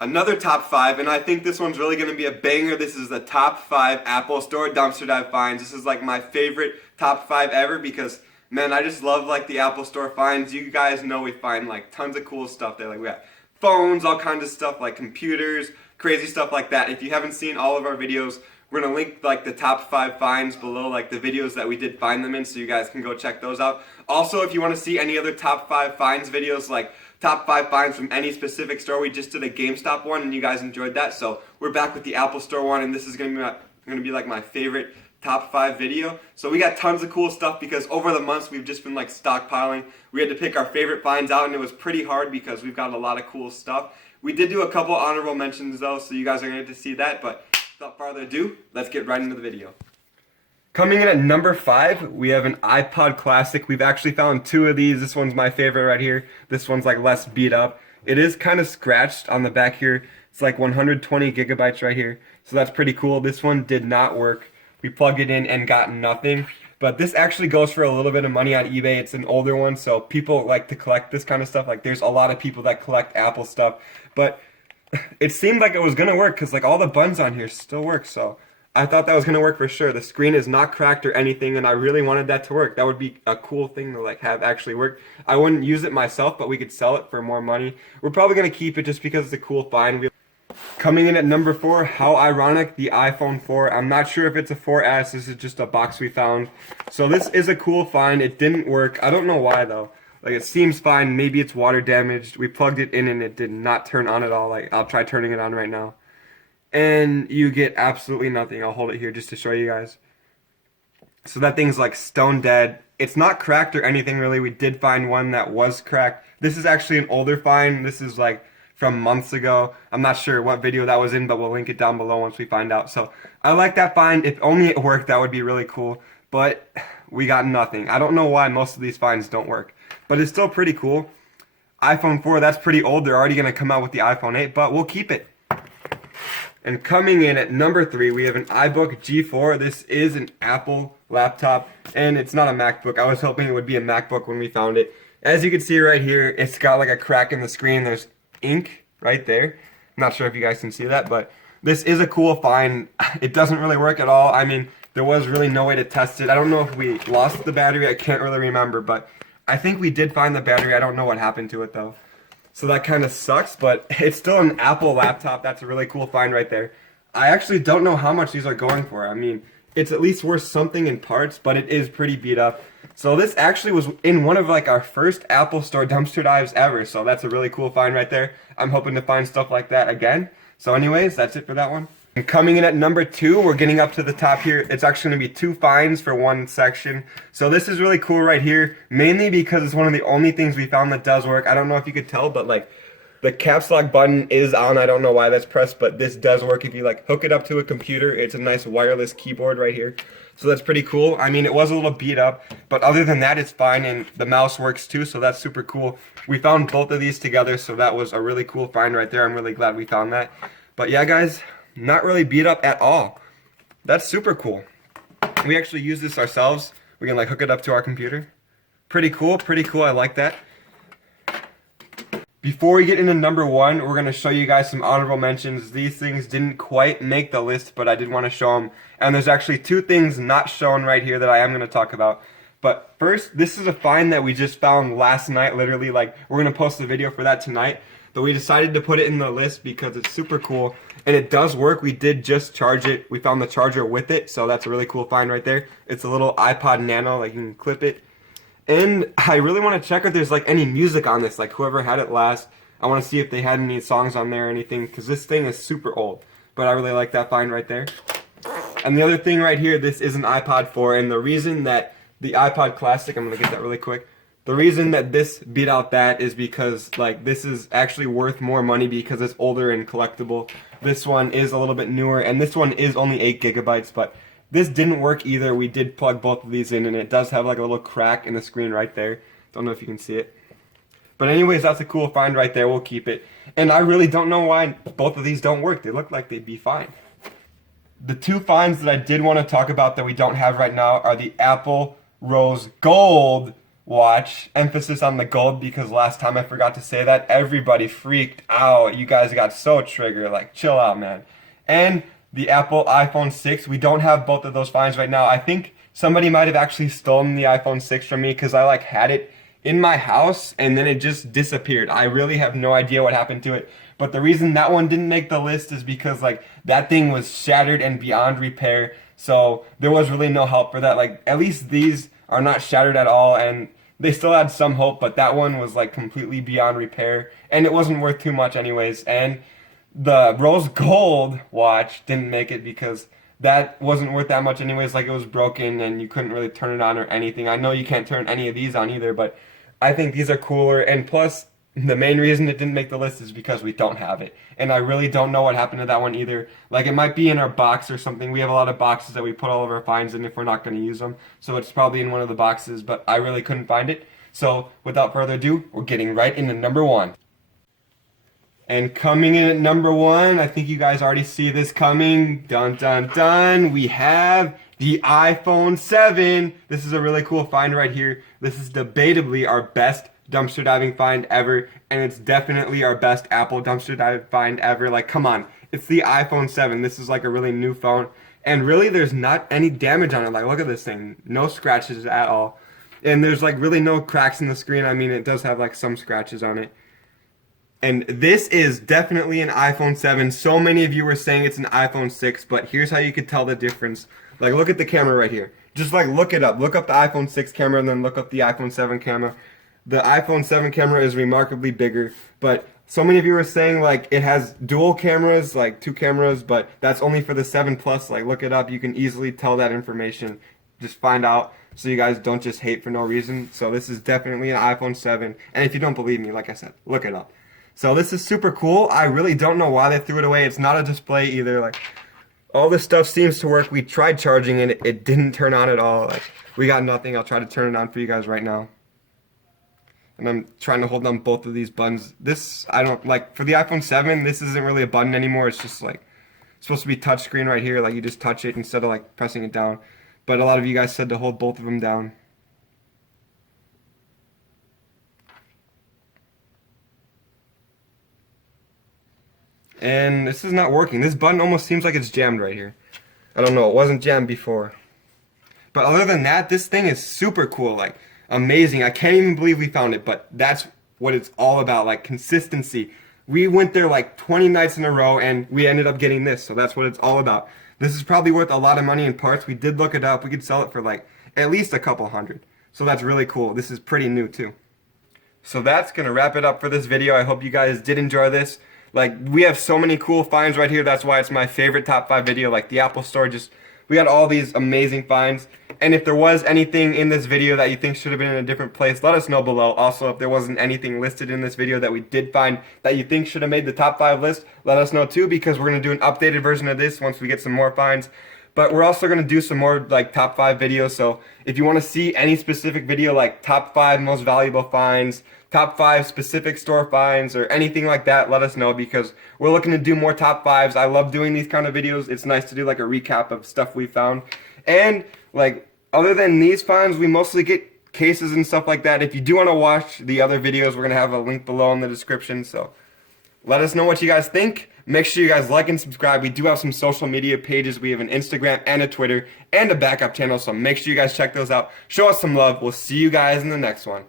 Another top five, and I think this one's really going to be a banger. This is the top five Apple Store dumpster dive finds. This is like my favorite top five ever because, man, I just love like the Apple Store finds. You guys know we find like tons of cool stuff there. Like we got phones, all kinds of stuff like computers, crazy stuff like that. If you haven't seen all of our videos, we're going to link like the top five finds below, like the videos that we did find them in, so you guys can go check those out. Also, if you want to see any other top five finds videos, like top five finds from any specific store, we just did a GameStop one and you guys enjoyed that. So we're back with the Apple Store one, and this is going to be like my favorite top five video. So we got tons of cool stuff because over the months we've just been like stockpiling. We had to pick our favorite finds out and it was pretty hard because we've got a lot of cool stuff. We did do a couple honorable mentions though, so you guys are going to get to see that, but without further ado, let's get right into the video. Coming in at number 5, we have an Ipod Classic. We've actually found two of these. This one's my favorite right here. This one's like less beat up. It is kind of scratched on the back here. It's like 120 gigabytes right here. So that's pretty cool. This one did not work. We plugged it in and got nothing. But this actually goes for a little bit of money on eBay. It's an older one, so people like to collect this kind of stuff. Like there's a lot of people that collect Apple stuff. But it seemed like it was going to work because like all the buttons on here still work. So I thought that was going to work for sure. The screen is not cracked or anything, and I really wanted that to work. That would be a cool thing to like have actually work. I wouldn't use it myself, but we could sell it for more money. We're probably going to keep it just because it's a cool find. Coming in at number 4, how ironic, the iPhone 4. I'm not sure if it's a 4S. This is just a box we found. So this is a cool find. It didn't work. I don't know why though. Like it seems fine. Maybe it's water damaged. We plugged it in and it did not turn on at all. Like I'll try turning it on right now. And you get absolutely nothing. I'll hold it here just to show you guys. So that thing's like stone dead. It's not cracked or anything really. We did find one that was cracked. This is actually an older find. This is like from months ago. I'm not sure what video that was in, but we'll link it down below once we find out. So I like that find. If only it worked, that would be really cool. But we got nothing. I don't know why most of these finds don't work. But it's still pretty cool. iPhone 4, that's pretty old. They're already going to come out with the iPhone 8, but we'll keep it. And coming in at number 3, we have an iBook G4. This is an Apple laptop, and it's not a MacBook. I was hoping it would be a MacBook when we found it. As you can see right here, it's got like a crack in the screen. There's ink right there. I'm not sure if you guys can see that, but this is a cool find. It doesn't really work at all. I mean, there was really no way to test it. I don't know if we lost the battery. I can't really remember, but I think we did find the battery. I don't know what happened to it, though. So that kind of sucks, but it's still an Apple laptop. That's a really cool find right there. I actually don't know how much these are going for. I mean, it's at least worth something in parts, but it is pretty beat up. So this actually was in one of like our first Apple Store dumpster dives ever. So that's a really cool find right there. I'm hoping to find stuff like that again. So anyways, that's it for that one. And coming in at number 2, we're getting up to the top here. It's actually going to be 2 finds for one section. So this is really cool right here, mainly because it's one of the only things we found that does work. I don't know if you could tell, but like the caps lock button is on. I don't know why that's pressed, but this does work if you like hook it up to a computer. It's a nice wireless keyboard right here. So that's pretty cool. I mean, it was a little beat up, but other than that, it's fine, and the mouse works too, so that's super cool. We found both of these together, so that was a really cool find right there. I'm really glad we found that. But yeah, guys, not really beat up at all. That's super cool. We actually use this ourselves. We can like hook it up to our computer. Pretty cool, pretty cool. I like that. Before we get into number 1, we're going to show you guys some honorable mentions. These things didn't quite make the list, but I did want to show them. And there's actually 2 things not shown right here that I am going to talk about. But first, this is a find that we just found last night, literally. Like, we're going to post a video for that tonight. But we decided to put it in the list because it's super cool. And it does work. We did just charge it. We found the charger with it, so that's a really cool find right there. It's a little Ipod Nano, like you can clip it. And I really want to check if there's like any music on this, like whoever had it last. I want to see if they had any songs on there or anything, because this thing is super old. But I really like that find right there. And the other thing right here, this is an iPod 4, and the reason that the Ipod Classic, I'm going to get that really quick. The reason that this beat out that is because like this is actually worth more money because it's older and collectible. This one is a little bit newer, and this one is only 8 gigabytes, but this didn't work either. We did plug both of these in, and it does have like a little crack in the screen right there. Don't know if you can see it. But anyways, that's a cool find right there. We'll keep it. And I really don't know why both of these don't work. They look like they'd be fine. The 2 finds that I did want to talk about that we don't have right now are the Apple Rose Gold watch. Emphasis on the gold because last time I forgot to say that. Everybody freaked out. You guys got so triggered. Like, chill out, man. And the Apple iPhone 6. We don't have both of those finds right now. I think somebody might have actually stolen the iPhone 6 from me because I like had it in my house and then it just disappeared. I really have no idea what happened to it. But the reason that one didn't make the list is because like that thing was shattered and beyond repair. So there was really no help for that. Like at least these are not shattered at all and they still had some hope, but that one was like completely beyond repair and it wasn't worth too much anyways. And the rose gold watch didn't make it because that wasn't worth that much anyways. Like it was broken and you couldn't really turn it on or anything. I know you can't turn any of these on either, but I think these are cooler. And plus, the main reason it didn't make the list is because we don't have it. And I really don't know what happened to that one either. Like it might be in our box or something. We have a lot of boxes that we put all of our finds in if we're not going to use them. So it's probably in one of the boxes, but I really couldn't find it. So without further ado, we're getting right into number one. And coming in at number one, I think you guys already see this coming. Dun dun dun. We have the iPhone 7. This is a really cool find right here. This is debatably our best dumpster diving find ever. And it's definitely our best Apple dumpster dive find ever. Like, come on. It's the iPhone 7. This is like a really new phone. And really, there's not any damage on it. Like, look at this thing. No scratches at all. And there's like really no cracks in the screen. I mean, it does have like some scratches on it. And this is definitely an iPhone 7. So many of you were saying it's an iPhone 6, but here's how you could tell the difference. Like, look at the camera right here. Just like look it up. Look up the iPhone 6 camera and then look up the iPhone 7 camera. The iPhone 7 camera is remarkably bigger, but so many of you were saying like it has dual cameras, like 2 cameras, but that's only for the 7 Plus. Like, look it up. You can easily tell that information. Just find out so you guys don't just hate for no reason. So this is definitely an iPhone 7. And if you don't believe me, like I said, look it up. So this is super cool. I really don't know why they threw it away. It's not a display either. Like, all this stuff seems to work. We tried charging it. It didn't turn on at all. Like, we got nothing. I'll try to turn it on for you guys right now. And I'm trying to hold on both of these buttons. This, I don't, like, for the iPhone 7, this isn't really a button anymore. It's just, like, supposed to be touchscreen right here. Like, you just touch it instead of, like, pressing it down. But a lot of you guys said to hold both of them down. And this is not working. This button almost seems like it's jammed right here. I don't know. It wasn't jammed before. But other than that, this thing is super cool. Like, amazing. I can't even believe we found it. But that's what it's all about. Like, consistency. We went there like 20 nights in a row and we ended up getting this. So that's what it's all about. This is probably worth a lot of money in parts. We did look it up. We could sell it for like at least a couple hundred. So that's really cool. This is pretty new too. So that's going to wrap it up for this video. I hope you guys did enjoy this. Like, we have so many cool finds right here. That's why it's my favorite top 5 video. Like, the Apple Store, just, we got all these amazing finds. And if there was anything in this video that you think should have been in a different place, let us know below. Also, if there wasn't anything listed in this video that we did find that you think should have made the top 5 list, let us know too, because we're going to do an updated version of this once we get some more finds. But we're also going to do some more like top 5 videos. So if you want to see any specific video like top 5 most valuable finds, top 5 specific store finds, or anything like that, let us know, because we're looking to do more top 5s. I love doing these kind of videos. It's nice to do like a recap of stuff we found. And like, other than these finds, we mostly get cases and stuff like that. If you do want to watch the other videos, we're going to have a link below in the description. So let us know what you guys think. Make sure you guys like and subscribe. We do have some social media pages. We have an Instagram and a Twitter and a backup channel. So make sure you guys check those out. Show us some love. We'll see you guys in the next one.